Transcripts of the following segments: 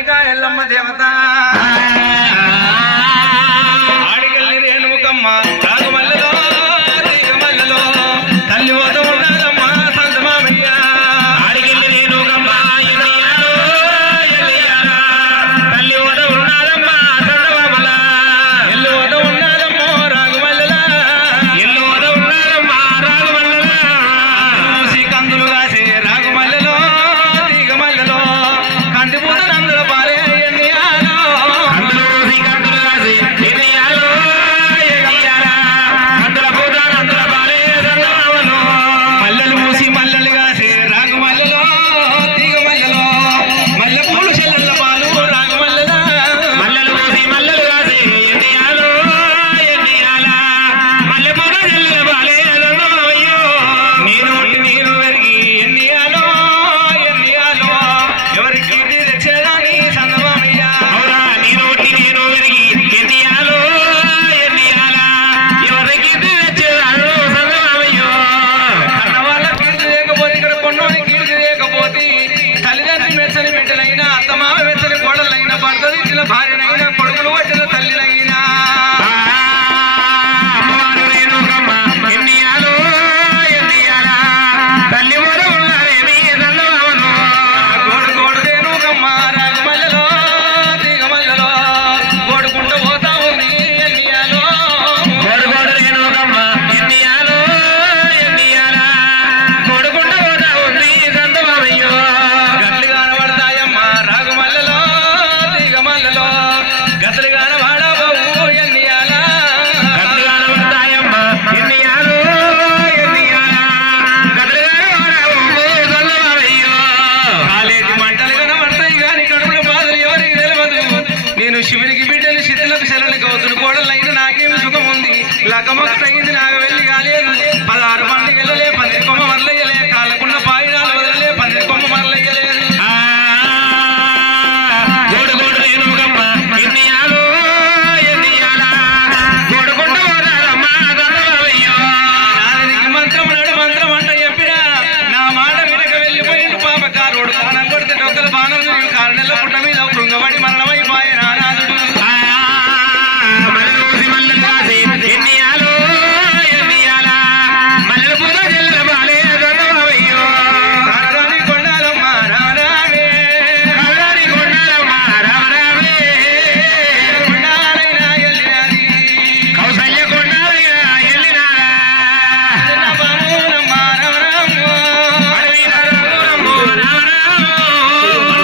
రేణుకా ఎల్లమ్మ దేవత ఆడికెళ్ళి రేణుకమ్మ రాగమల్లలో తీగమల్లలో తల్లి వద ఉన్నారమ్మ సంతమామయ్య ఆడికెళ్ళి రేణుకమ్మ తల్లి వద ఉన్నారమ్మ సంతమామల ఎల్లు వద ఉన్నారమ్మ రాగమల్లల ఎల్లు వద ఉన్నారమ్మ రాగమల్లల మూసి కందులు కాసే రాగమల్లలో తీగమల్లలో కందిపూత నందుల పాలే ఎన్నియాలో కందులు మూసి కందులు కాసే ఎన్నియాలో ఎన్నియాలా కందుల పూత నందుల పాలే సంతమామలో మల్లెలు మూసి మల్లెలు కాసే రాగమల్లలో తీగమల్లలో మల్లె పూలు చెల్లెళ్ళ పాలు రాగమల్లల మల్లెలు మూసి మల్లెలు కాసే ఎన్నియాలో ఎన్నియాలా మల్లె పూల చెల్లెళ్ళ పాలే సంతమామయ్యో నేను నీరు వెరిగి ఎన్నియాలో ఎన్నియాలో ఎవరికి తెచ్చేదాని సందమామయ్య అవురా నేను వెరిగి ఎన్నియాలో ఎన్నియాలా ఎవరికి తెచ్చేదాను సందమామయ్యో కన్న వాళ్ళ కీర్తి లేకపోతే ఇక్కడ కొన్నోని కీర్తి లేకపోతే తల్లిదండ్రి మెచ్చని బిడ్డలైనా అత్తమామ మెచ్చని కోడలైనా భర్త ఇచ్చిన భార్యనైనా కొడుకులు పట్టిన తల్లినైనా అమ్మవారు రేణుకమ్మ ఎన్నియాలో ఎన్నియాలా తల్లి మొర ఉన్నారేమి సందమామను గోడు గోడు రేణుకమ్మ రాగమల్లలో తీగమల్లలో గోడుకుంటూ పోతా ఉంది ఎన్నియాలో గోడు గోడు రేణుకమ్మ ఎన్నియాలో ఎన్నియాలా గోడుకుంటూ పోతా ఉంది సందమామయ్యో గట్లు కనబడతాయమ్మ రాగమల్లలో తీగమల్లలో గట్లు కనబడవు ఎన్నియాలా గట్లు కనబడతాయమ్మ ఎన్నియాలో ఎన్నియాలా గట్లు కనబడవు సందమామయ్యో కాలేటి మంటలు కనబడతాయి గాని కడుపుల బాధలు ఎవరికి తెలియదు నేను శివునికి బిడ్డలు శిథిలకు శరణి కవుతులు కోడలైన నాకేమి సుఖం ఉంది లకమొక్కటైంది నాకు వెళ్ళి కాలేదు 16 మంది వెళ్ళలే 10 కొమ్మ మరలయ్యలే కాళ్ళకున్న పాయిరాలు వదలలే 10 కొమ్మ మరలయ్యలేదు గోడు గోడు రేణుకమ్మ ఎన్నియాలో ఎన్నియాలా గోడుకుంట పోరాదమ్మ సందమామయ్యో నాదినికి మంత్రం నాడు మంత్రం అంట చెప్పినా నా మాట వినక వెళ్ళిపోయిండు పాపకారోడు బాణం కొడితే డొక్కల బాణం కారణెల్ల పుట్ట మీద కృంగబడి మరణమైపోయే నానాదుడు మల్లెలూసి మల్లెలు కాసే ఎన్నియాలో ఎన్నియాలా మల్లెల పూల చెల్లెల పాలే సందమామయ్యో రారాని కొండాలమ్మ రామరామే రారాని కొండాలమ్మ రామరామే కొండాలైనా ఎల్లినాది కౌసల్య కొండాలైనా ఎల్లినారా చిన్న బామునమ్మ రామరాము అడవిన రామరాము రామరాము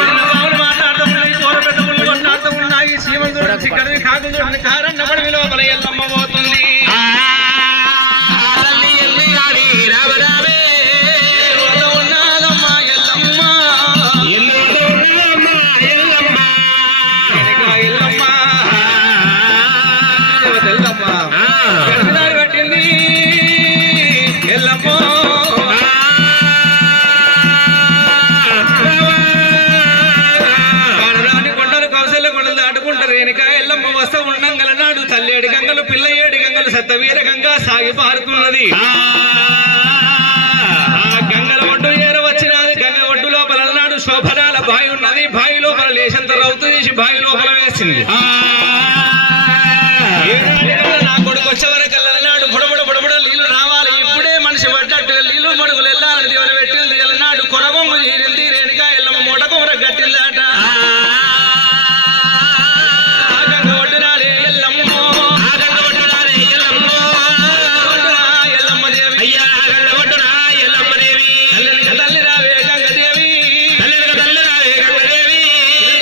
చిన్న బాములు మాట్లాడుతూ ఉన్నాయి కూర పెద్ద పుల్లు కొట్లాడుతూ ఉన్నాయి సీమంతుడు చిక్కడివి కాకుందుడు కారన్న పడవి లోపల ఎల్లమ్మ పోతుంది తల్లి ఎల్లి గారి రామరామే ఎల్లు ఉన్నాదమ్మ ఎల్లమ్మ ఎల్లు ఉన్నాదమ్మ ఎల్లమ్మ వెనక ఎల్లమ్మ ఎల్లమ్మ గడిదారి పట్టింది ఎల్లమ్మ కాడరాని కొండలు కౌశల్య కొండలు దాటుకుంటారు వెనక ఎల్లమ్మ వస్త ఉండంగల నాడు తల్లి ఏడు గంగలు పిల్ల ఏడు గంగలు సత్తవీర గంగా సాగి పారుతున్నది ఆ గంగల ఒడ్డు ఏర వచ్చినది గంగ ఒడ్డు లోపల నాడు శోభనాల బావి ఉన్నది బావి లోపల లేచంత రౌతు తీసి బావి లోపల వేసింది నా కొడుకు వచ్చే వరకల్లా నాడు బుడబుడ బుడబుడ నీళ్లు రావాలి ఇప్పుడే మనిషి పడ్డట్టుగా నీళ్లు మడుగులు వెళ్ళాలని దేవుని పెట్టింది నాడు కొనబొమ్మ తీరింది రేణుకా ఎల్లమ్మ మూట కొమర గట్టిందట ఆ గంగ ఒడ్డునాలే ఎల్లమ్మ ఆ గంగ ఒడ్డునాలే ఎల్లమ్మ ఎల్లమ్మ దేవి అయ్యా గంగ ఒడ్డునా ఎల్లమ్మ దేవి తల్లిని తల్లి రావే గంగదేవి తల్లిని తల్లి రావే గంగదేవి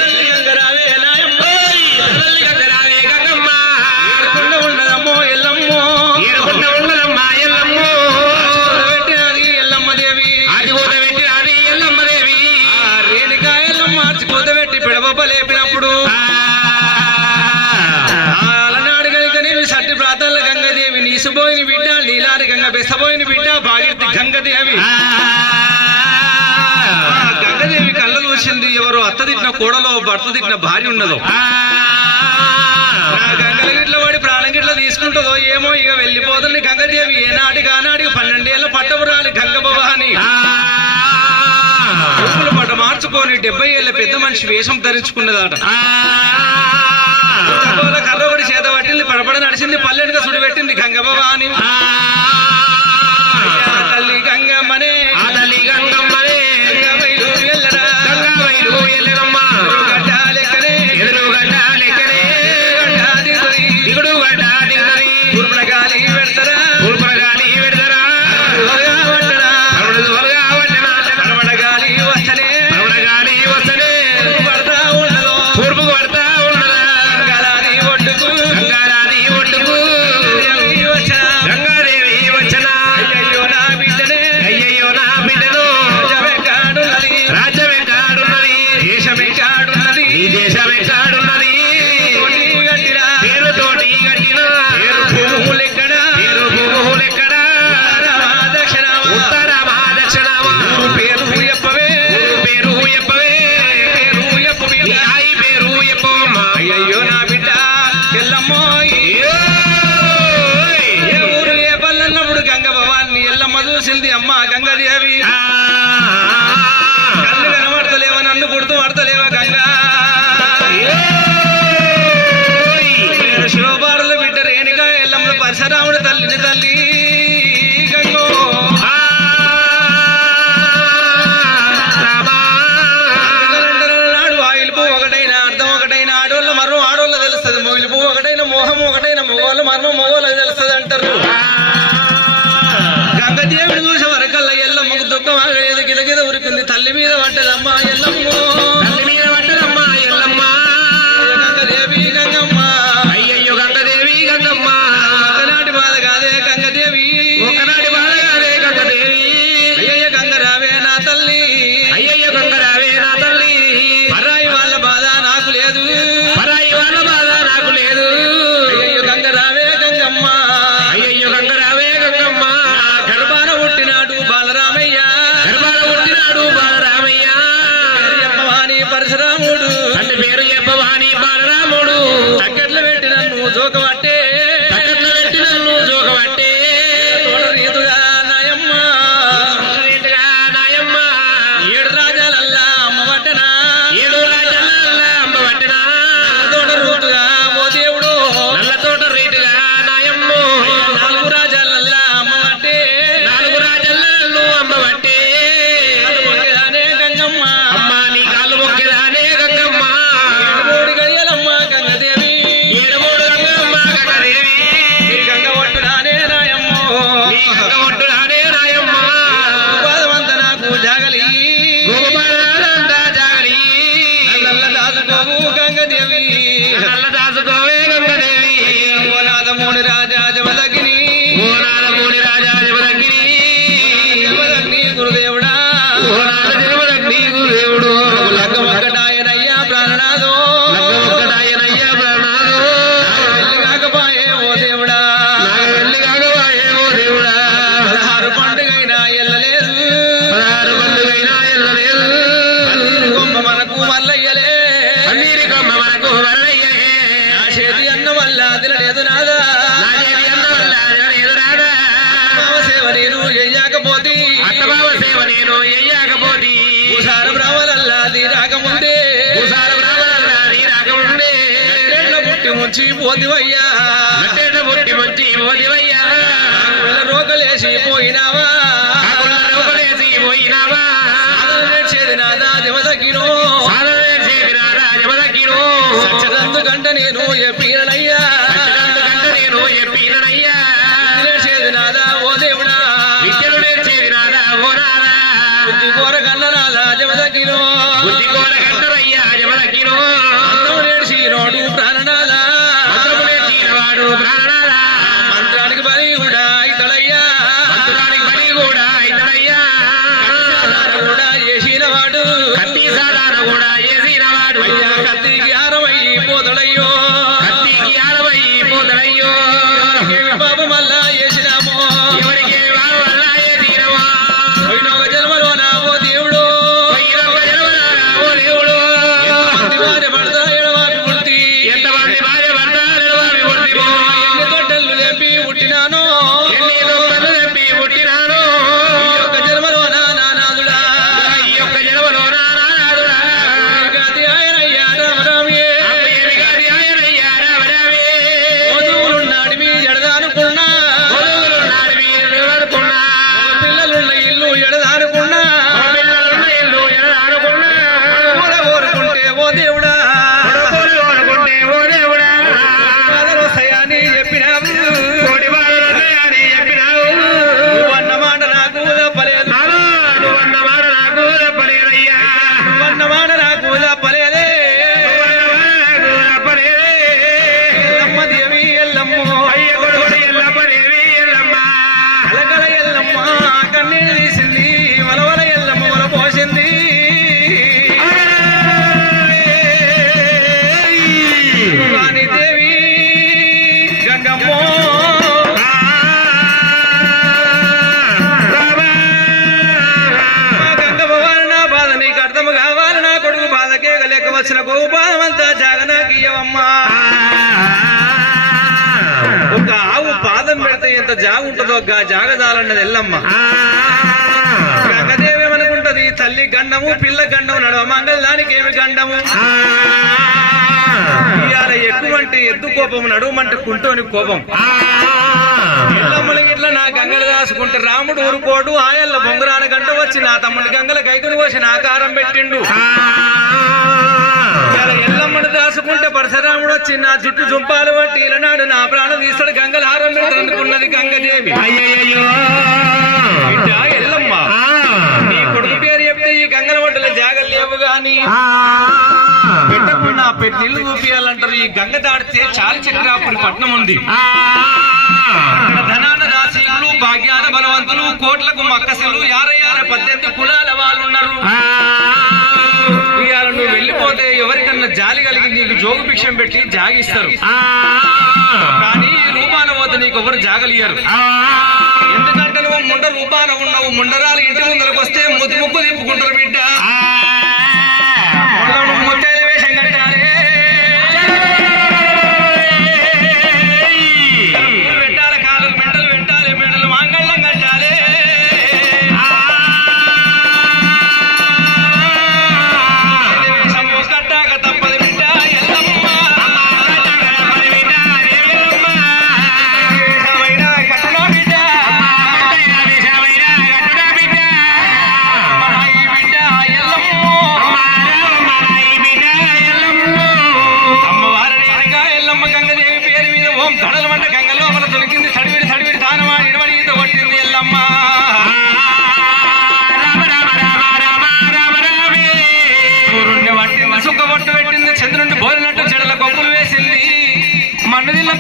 తల్లి గంగ రావే నాయమ్మ తల్లి గంగ రావే గంగమ్మ ఏడుకొండ ఉన్నదమ్మో ఎల్లమ్మో ఏడుకొండ ఉన్నదమ్మ ఎల్లమ్మో పెట్టినది ఎల్లమ్మ దేవి ఆదిగోత పెట్టినది ఎల్లమ్మ దేవి రేణుకా ఎల్లమ్మ ఆర్చిపోత పెట్టి పిడబొబ్బ లేపినప్పుడు అలనాడు కనుక నేను సట్టి ప్రాంతాల గంగదేవి నీసుపోయిన బిడ్డ నీలారి గంగ బెసపోయిన బిడ్డ భాగీరథి గంగదేవి గంగదేవి కళ్ళ చూసింది ఎవరో అత్త తిట్టిన కోడలో భర్త తిట్టిన భార్య ఉన్నదో గంగల గిట్ల పడి ప్రాణం గిట్ల తీసుకుంటుందో ఏమో ఇక వెళ్ళిపోతుంది గంగదేవి ఏనాటి కానాడికి 12 ఏళ్ళ పట్టపురాలి గంగ భవాని పట మార్చు మార్చుకొని 70 ఏళ్ల పెద్ద మనిషి వేషం ధరించుకున్నదట. కర్రొకటి చేత పట్టింది, పడపడ నడిచింది, పల్లెడుగా సుడి పెట్టింది గంగవ్వ అని. తల్లి గంగమ్మనే తల్లి గంగమ్మనే గంగవైలు ఎల్లరా గంగవైలు ఎల్లరమ్మ గడ్డాలెక్కనే ఎదురు గడ్డాలెక్కనే గడ్డాది దిగుడు గడ్డాది గురుపుల గాలి పెడతారా గురుపుల గాలి పెడతారా వట్టడా వరగా వట్టడా పడవడ గాలి వస్తనే పడవడ గాలి వస్తనే పడతా ఉన్నదో తూర్పు పడతా ఉన్నదా గంగారాది ఒడ్డుకు గంగారాది ఒడ్డుకు గంగాదేవి వచ్చనా అయ్యయ్యో నా బిడ్డనే అయ్యయ్యో నా బిడ్డను రాజ్యమెక్కాడున్నది రాజ్యమెక్కాడున్నది దేశమెక్కాడున్నది ఈ దేశమెక్కాడున్నది పేరుతోటి గట్టిన పేరు భూములెక్కడా పేరు భూములెక్కడా ఉత్తర మహాదక్షిణామా పేరు చెప్పవే పేరు చెప్పవే పేరు చెప్పవే ఆయి పేరు చెప్పమ్మా అయ్యయ్యో నా బిడ్డ ఎల్లమ్మో ఏ ఊరు ఏ పల్లెన్నప్పుడు గంగ భవాన్ని ఎల్లమ్మ చూసింది అమ్మ గంగాదేవి. కళ్ళు కనబడతలేవా నన్ను గుర్తు పడతలేవా గంగా శివబారుల బిడ్డ రేణుక ఎల్లమ్మ పరశురాముడు తల్లిని తల్లి గంగో నాడు ఆయిలుపు ఒకటైన అర్థం ఒకటైన ఆడోళ్ళ మర్మం ఆడోళ్ళ తెలుస్తుంది, మొగిలిపు ఒకటైన మోహం ఒకటైన మగవాళ్ళ మర్మం మగవాళ్ళకి తెలుస్తుంది అంటారు. గంగదేవుని చూసే వరకల్లా ఎల్లమ్మకు దుఃఖం ఆగలేదు, గిలగిల ఉరికింది, తల్లి మీద పడ్డదమ్మా ఎల్లమ్మ తల్లి మీద పడ్డదమ్మా ఎల్లమ్మ గంగదేవి గంగమ్మ అయ్యయ్యో గంగదేవి గంగమ్మ ఒకనాటి బాధ కాదే గంగదేవి ఒకనాటి బాధ కాదే గంగదేవి అయ్యయ్య గంగరావే నా తల్లి అయ్యయ్య గంగరావే నా తల్లి పరాయి వాళ్ళ బాధ నాకు లేదు పరాయి వాళ్ళ బాధ నాకు లేదు అయ్యయ్యో గంగరావే గంగమ్మ అయ్యయ్యో గంగరావే గంగమ్మ గర్భాన పుట్టినాడు బాలరామయ్య గర్భాన పుట్టినాడు బాలరామయ్య చెప్పవాని పరశురాముడు అంటే పేరు చెప్పవాని బాలరాముడు తగ్గట్లు పెట్టి నన్ను జోకబట్టే తగ్గట్లు పెట్టి నన్ను జోకబట్టే తోడ రీతుగా నాయమ్మ రీతుగా నాయమ్మ ఏడు రాజాలల్లా అమ్మ పట్టనా ఏడు రాజాలల్లా అమ్మ పట్టనా తోట రూతుగా ఓ దేవుడు నల్ల తోట రీతుగా నాయమ్మ నాలుగు రాజాలల్లా అమ్మ పట్టే నాలుగు రాజాలను అమ్మ పట్టే మొక్కేదానే గంగమ్మ అమ్మ నీ కాళ్ళు మొక్కేదానే గంగమ్మ ఏడుమూడు గడియలమ్మ గంగదేవి ఏడుమూడు గంగమ్మ గంగదేవి నీ గంగ ఒట్టుదానే రాయమ్మ నీ గంగ ఒట్టుదానే రాయమ్మ పాదమంత నాకు జాగలి గోపాలంతా జాగలి నల్ల దాసుకోవు గంగదేవి నల్ల దాసుకోవే గంగదేవి ఓ నాదమూని రాజా జమదగ్ని ఓ నాదమూని రాజా జమదగ్ని జమదగ్ని గురుదేవుడా ఓ నాద జమదగ్ని గురుదేవుడు లగ్గమొక్కటాయనయ్యా ప్రాణనాథో లగ్గమొక్కటాయనయ్యా ప్రాణనాథో వెళ్ళి కాకపాయే ఓ దేవుడా వెళ్ళి కాకపాయే ఓ దేవుడా 16 పండుగైనా ఎల్లలేదు 16 పండుగైనా ఎల్లలేదు కన్నీరు కొమ్మ మనకు మల్లయ్యలే కన్నీరు కొమ్మ మనకు మల్లయ్యలే నా చేతి అన్న వల్ల తినలేదు నాదా నా చేతి అన్న వల్ల తినలేదు నాదా అత్తమావ సేవ నేను ఎయ్యాకపోతే అత్తమావ సేవ నేను ఎయ్యాకపోతే భూసార బ్రాహ్మణల్లా తీరాకముందే భూసార బ్రాహ్మణల్లా తీరాకముందే నట్టేట్ల పుట్టి ముంచి పోతివయ్యా నట్టేట్ల పుట్టి ముంచి పోతివయ్యా రోగలేసి పోయినావా రోగలేసి పోయినావా సాధన నాదా జమదగ్గినో సాధన నాదా జమదగ్గినో సచ్చదందు గంట నేను ఎప్పినయ్యా గంట నేను ఎప్పినయ్యా నేర్చేది నాదా ఓ దేవుడా విద్యను నేర్చేది నాదా ఓ నాదా బుద్ధి కోర కన్న నాదా జమదగ్గినో బుద్ధి కోర కన్నరయ్యా జమదగ్గినో మంత్రము నేర్చినోడు ప్రాణనాదా మంత్రము నేర్చినవాడు ప్రాణనాదా మంత్రానికి బలి కూడా ఇతడయ్యా మంత్రానికి బలి కూడా ఇతడయ్యా కూడా చేసినవాడు కత్తి సాధారణ కూడా చేసినవాడు అయ్యా కత్తికి ఆరమయ్యి పోతడయ్యో వచ్చిన గోపాలమంతా జాగనాకీయవమ్మా ఒక ఆవు పాదం పెడితే ఎంత జాగ ఉంటుందో జాగదాలన్నది ఎల్లమ్మ గంగదేవి ఏమనుకుంటది తల్లి గండము పిల్ల గండము నడవ మంగళానికి ఏమి గండము ఇవాళ ఎక్కువంటే ఎద్దు కోపం నడుమంటే కుంటోని కోపం ఎల్లమ్మలకి ఇట్లా నా గంగలు దాసుకుంటే రాముడు ఊరుకోడు ఆయల్ల బొంగురాన గంట వచ్చి నా తమ్ముడి గంగల గైకుని పోసి ఆకారం పెట్టిండు ఎల్లమ్మను దాసుకుంటే పరశురాముడు వచ్చి నా జుట్టు జుంపాలు పట్టి ఇలనాడు నా ప్రాణం తీస్తాడు గంగల హారం పెడుతున్నది గంగదేవి ఎల్లమ్మ నీ కొడుకు పేరు చెప్తే ఈ గంగల ఒడ్డుల జాగలు లేవు గాని పెట్టకుండా పెట్టిల్లు చూపియాలంటారు ఈ గంగ దాడితే చాలి చక్రాపురి పట్నం ఉంది ధనాన రాశిలు భాగ్యాన బలవంతులు కోట్లకు మక్కసలు 18 కులాల వాళ్ళు ఉన్నారు ఇవాళ నువ్వు వెళ్ళిపోతే ఎవరికన్నా జాలి కలిగి నీకు జోగు భిక్షం పెట్టి జాగిస్తారు కానీ ఈ రూపాన పోతే నీకు ఎవరు జాగలియ్యారు ఎందుకంటే నువ్వు ముండ రూపాన ఉన్నావు ముండరాలు ఇంటి ముందరకు వస్తే ముద్దు ముక్కు తిప్పుకుంటారు బిడ్డ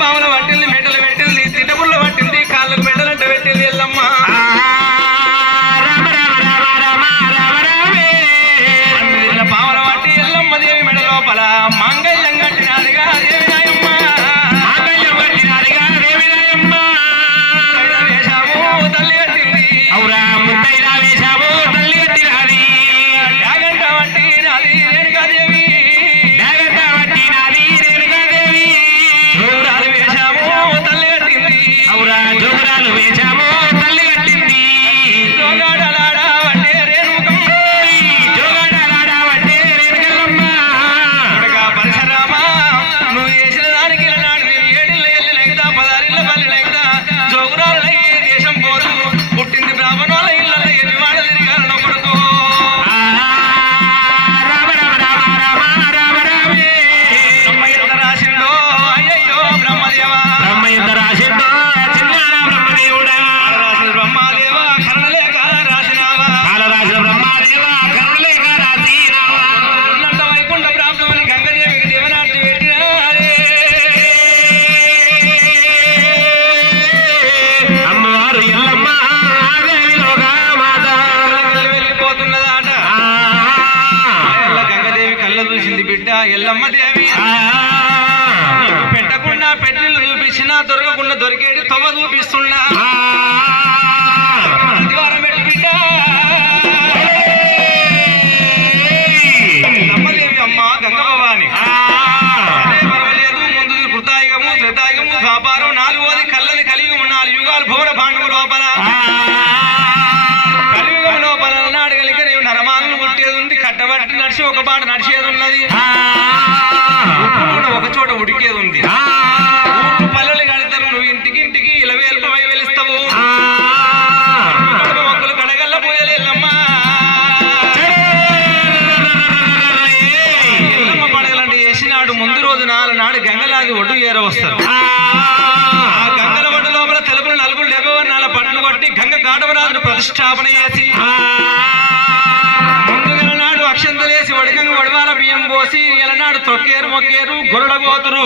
పావుల పట్టింది మెడలు పెట్టింది తిట్టబుల్ల పట్టింది కాళ్ళకు మెడలంట పెట్టింది ఎల్లమ్మ పావుల పట్టి ఎల్లమ్మ దేవి మెడ లోపల మంగళ్యం కట్టినాదిగా దేవినాయమ్మ వేషాము తల్లి కట్టింది డాగంట వట్టి నాది రేణుకాదేవి ఎల్లమ్మ దేవి నీకు పెట్టకుండా పెట్టిల్లు చూపించినా దొరకకుండా దొరికేది తొవ్వ చూపిస్తున్నా ప్రతివారం పెట్టి బిడ్డ ఎల్లమ్మదేవి అమ్మ గంగ భవాని పర్వాలేదు ముందు కృతాయుగము త్రేతాయుగము వ్యాపారం 4వది కళ్ళని కలియుగము 4 యుగాలు భౌర భాండము లోపల కలియుగం లోపల నాడు కలిగి రేవు నరమాలను పుట్టేది ఉంది కట్టబట్టి నడిచి ఒక పాట నడిచేది ఉన్నది ఒక చోట ఉడికేది ఉంది పల్లెలు కడతారు నువ్వు ఇంటికి ఇలవేల్పై వెలుస్తావు మొక్కలు కడగల్ల పోయాలి ఎల్లమ్మ ఎల్లమ్మ పండుగలంటే చేసినాడు ముందు రోజు నాడు గంగలాది ఒడ్డు ఏర వస్తారు ఆ గంగల ఒడ్డు లోపల తెలుపులు 4 వర్ణాల పట్లు కొట్టి గంగ కాటవరాజును ప్రతిష్టాపన చేసి అక్షంతలేసి వడకంగా వడవాల బియ్యం పోసి ఎలనాడు తొక్కేరు మొక్కేరు గొర్రెల పోతురు